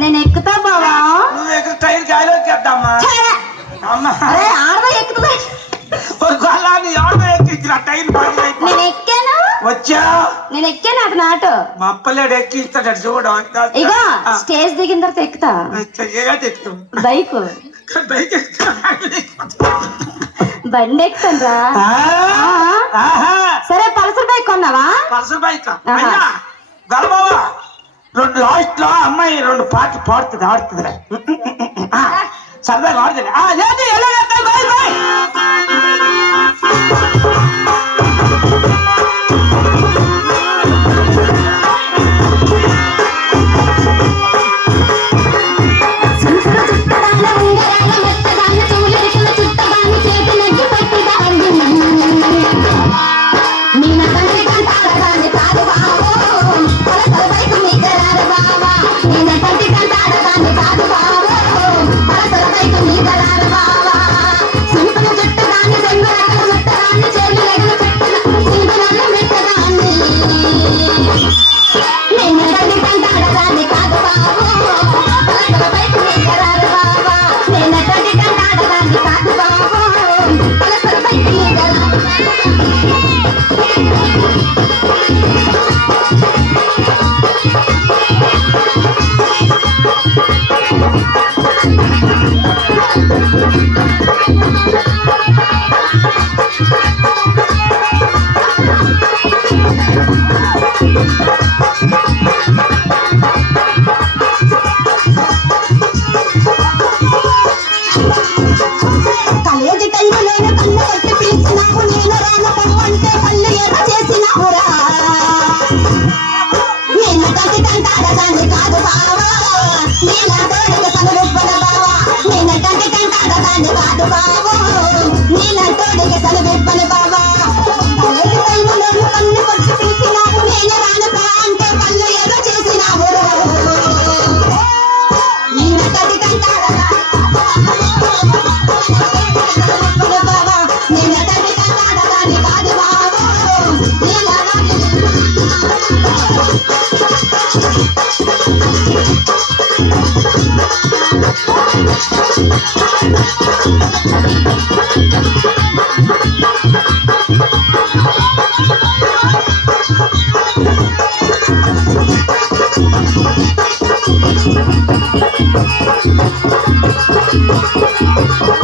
నేను ఎక్కుతా బావా. నువ్వు ఎక్కువ టైర్ గాలిలో ఎక్కేద్దామా? అమ్మా ఆడదా ఎక్కుతుంది. నేను ఎక్కాను వచ్చా నేను ఎక్కాను అది నాటు మా అప్పలేడు ఎక్కిస్తాడు చూడ. ఇగో స్టేజ్ దిగిన తర్వాత ఎక్కుతా బైక్ బండి ఎక్కుతాను రా. సరే పల్సర్ బైక్ కొన్నావా? పల్సర్ బైక్ గలబావా. రెండు లాస్ట్ లో అమ్మాయి రెండు పాటలు పాడుతుంది ఆడుతుంది సరదాగా ఆడుతుంది. Thank you.